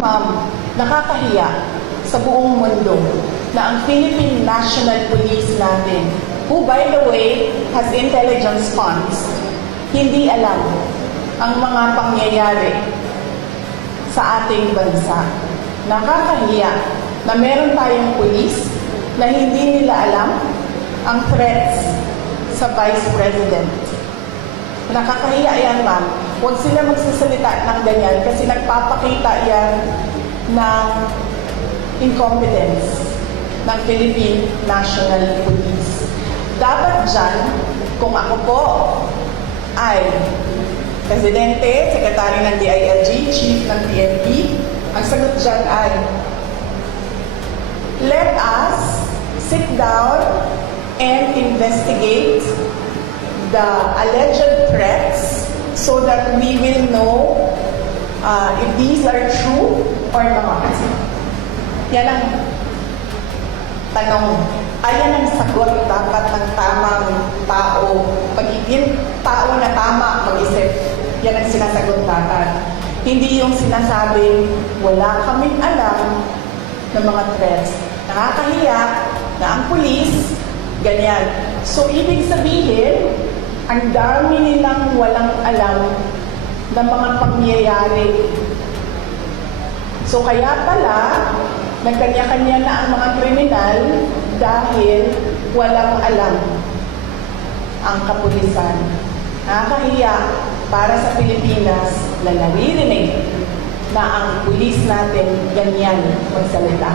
Ma'am, nakakahiya sa buong mundo na ang Philippine National Police natin, who by the way has intelligence funds, hindi alam ang mga pangyayari sa ating bansa. Nakakahiya na meron tayong police na hindi nila alam ang threats sa Vice President. Nakakahiya yan, ma'am. Huwag sila magsasalita ng ganyan kasi nagpapakita yan ng incompetence ng Philippine National Police. Dapat dyan, kung ako po ay Presidente, Sekretary ng DILG, Chief ng PNP, ang sagot dyan ay, let us sit down and investigate the alleged threats so that we will know if these are true or not. Yan ang tanong. Ayan ang sagot dapat ng tamang tao. Pagiging tao na tama mag-isip, yan ang sinasagot dapat. Hindi yung sinasabing wala kaming alam ng mga threats. Nakakahiya na ang pulis, ganyan. So, ibig sabihin, ang dami nilang walang alam ng mga pangyayari. So, kaya pala, nagkanya-kanya na ang mga kriminal dahil walang alam ang kapulisan. Nakakahiya para sa Pilipinas na naririnig na ang pulis natin ganyan magsalita.